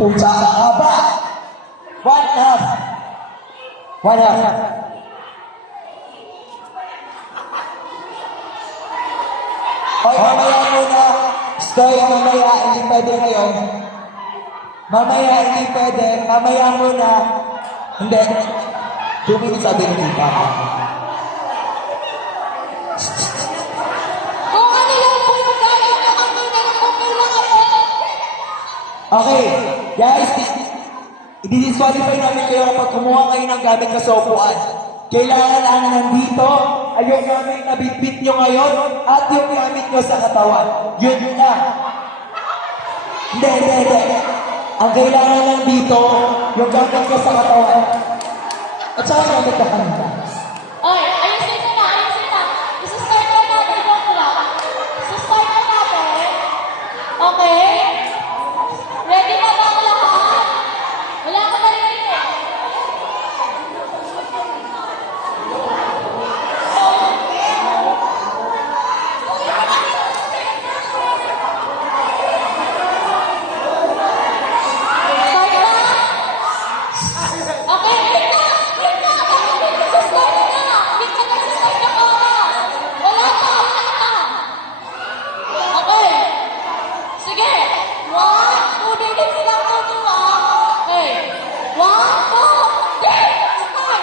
Pucha ka haba. One half. One half. Okay, mamaya muna. Stoy, mamaya, hindi pwede ngayon. Mamaya, hindi pwede. Mamaya muna. Hindi. 2 minutes sabi ng iba. Kung ano lang po yung gaya na kami na okay lang ako. Okay, guys, i-disqualify namin kayo kapag kumuha kayo ng gamit sa upuan. Kailangan ang nandito ay yung gamit na bitbit nyo ngayon at yung gamit nyo sa katawan. Yun na. Hindi. Ang kailangan lang dito, yung gamit nyo sa katawan. At saka gamit ka kanina. Oy, ayusin ko na. Isa-start na natin yung clock. Isa-start na natin. Okay? Ready na ba ang lahat? Wala ka narinig eh. Start na? Okay, wait na! Isa-start na! Wait ka nag-start ng oras! Wala pa! Okay. Sige. 1, 2 minutes lang kami ah. Okay. 1, 2, 3, start!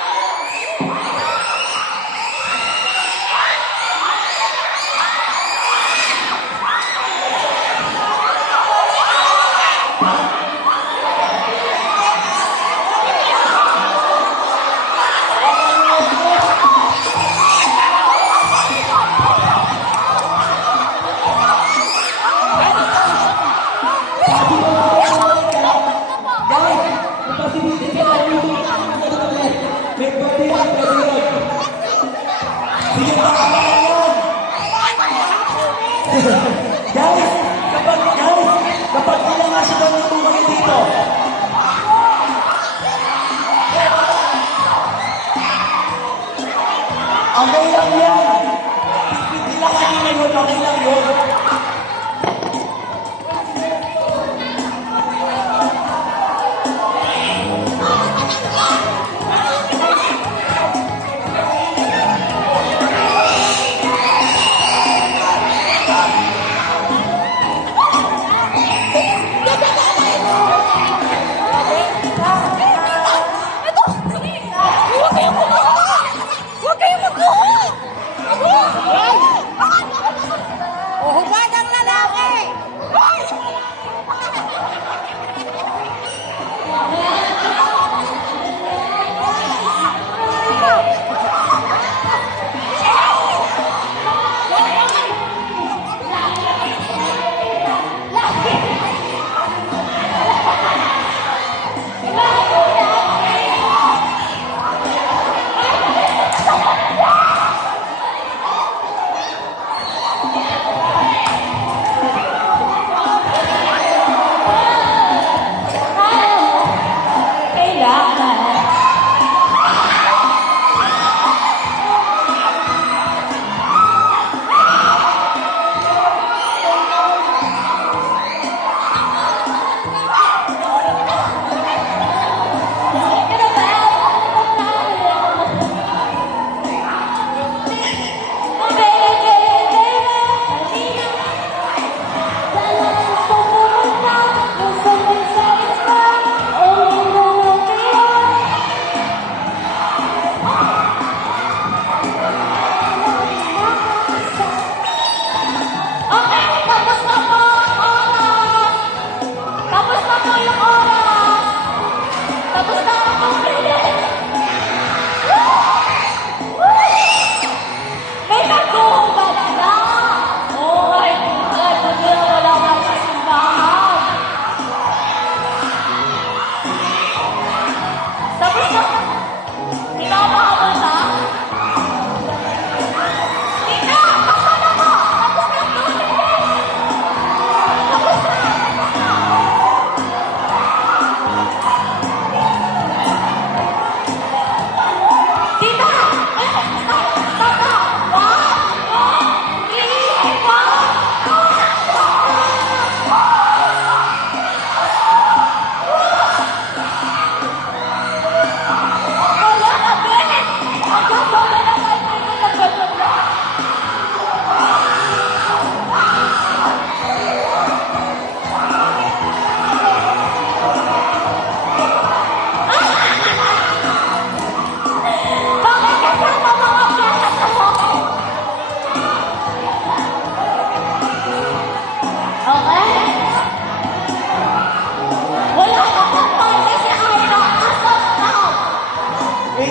Guys, kapag ilang nga siya daw tumangin dito. Okay lang yan. Hindi lang kanina yun, okay lang yun. Huwag kayong magkuha! Hubad ang lalaki!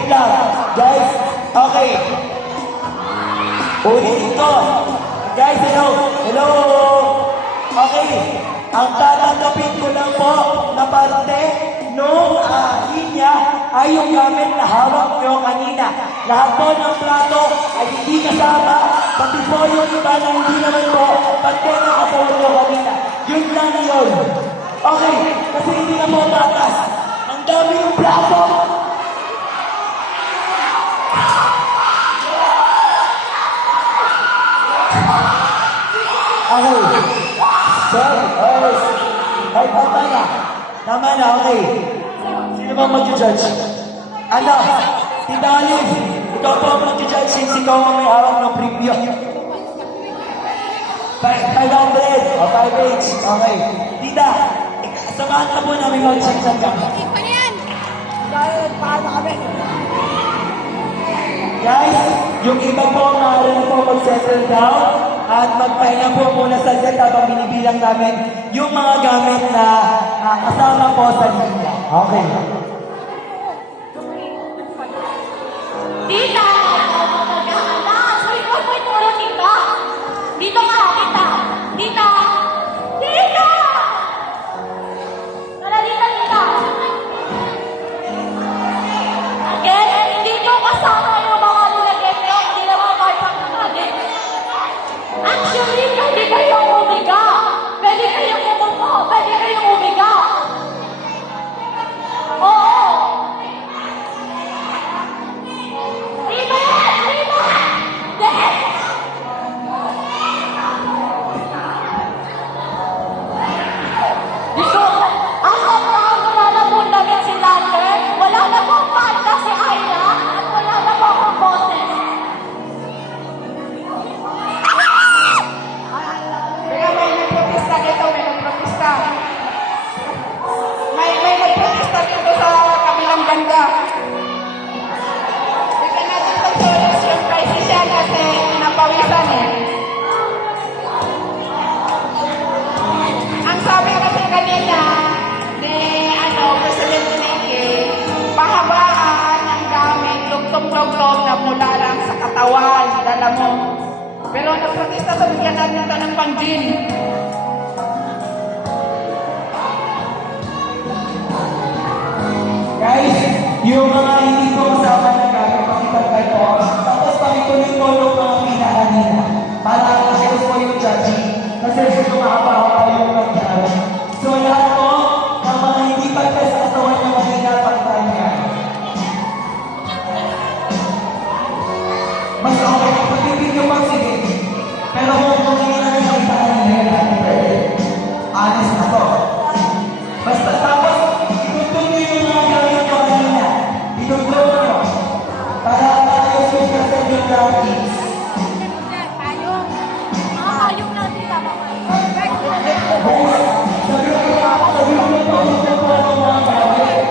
Wait lang. Guys, okay. Ulitin ko. Guys, hello. Hello. Okay. Ang tatanggapin ko lang po na parte nung linya ay yung gamit na hawak nyo kanina. Lahat po ng plato ay hindi kasama. Pati po yung iba na hindi naman po parte na kasama nyo kanina. Yun lang yun. Okay. Kasi hindi na po tatas. Ang dami yung plato. Okay. Sorry. Ay, tama na. Tama na, okay. Sino bang mag-judge? Ano? Tita Alif, ikaw po ang mag-judge since ikaw ang may hawak ng preview. 500 o 5 each. Okay. Tita, samahan ka po namin mag-check sa kami. Guys, yung iba po maaari po mag-settle down at magpahinga po muna sa set habang binibilang namin yung mga gamit na kasama po sa linya. Okay. Tita! Nag-aalas! Wait, muna, tita! Dito ka, tita! Tita! Tita! Tara, tita! Again, hindi nyo kasama yung mga nilagay nyo. Hindi naman kayo pagkakagin. Actually, pwede kayong umiga. Pwede kayong umupo. Pwede kayong umiga. Oo. Rima! Rima! Yes! Dito, asan na ang wala na po namin si Lander? Wala na po panta si Ayla at wala na po akong boses. Kaya may nagprotesta dito, may nagprotesta. May nagprotesta dito sa kabilang banda. Hindi natin pag-solos yung crisis siya kasi pinapawisan eh. Ang sabi kasi kanina ni President Nike, pahabaan ng gamit, lugtong-lugtong na mula lang sa katawan, dala mo. Pero nagprotesta sa bigyan natin ito ng pang-gym. Guys, yung mga hindi ko kasama na gamit, pakitagay po. Tapos pakituloy ko yung mga pinakanina. Para ayos po yung judging. Kasi gusto mahaba-haba yung mag-judge. So lahat po, ng mga hindi pagkas sa katawan ng mahina, pakitagay niya. Mas okay, pag-ibig yung sige. Pero kung hindi na siya itaan niya, pwede. Honest na to. Basta tapos, itutong niyo yung mga gamit ko kanina. Itutong niyo. Para ayos yung kasi yung practice. Yung natin tama kayo. Sabi ko po, ito po ang mga gamit.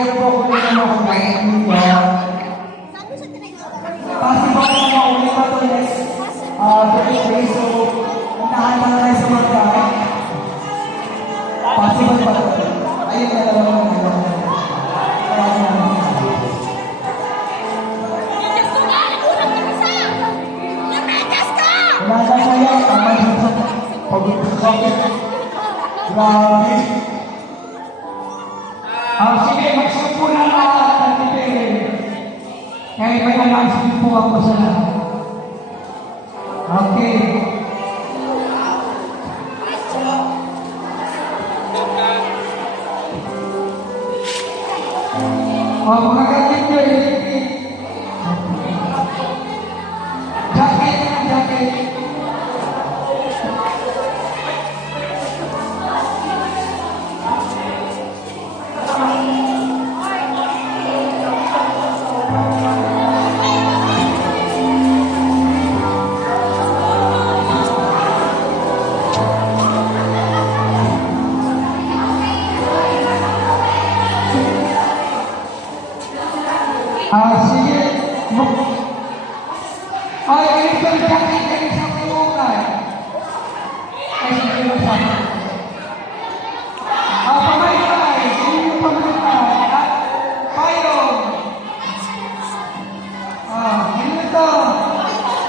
nag-record po kung ano ako ngayon ninyo. Possible na maulit pa ito next birthday. So, nantahan lang tayo sa magkain. Possible pa ito. Ayun na lang naman. Wala na kaya, tama dito. Pag-ibig. Grabe. Sige, magsupo na lahat ng tipid. Kaya may announcement po ako sa lahat. Okay. Mga kapitid, jacket na jacket. Sige. Ay, ito yung jacket kayo sa kulungan. Ay, sige,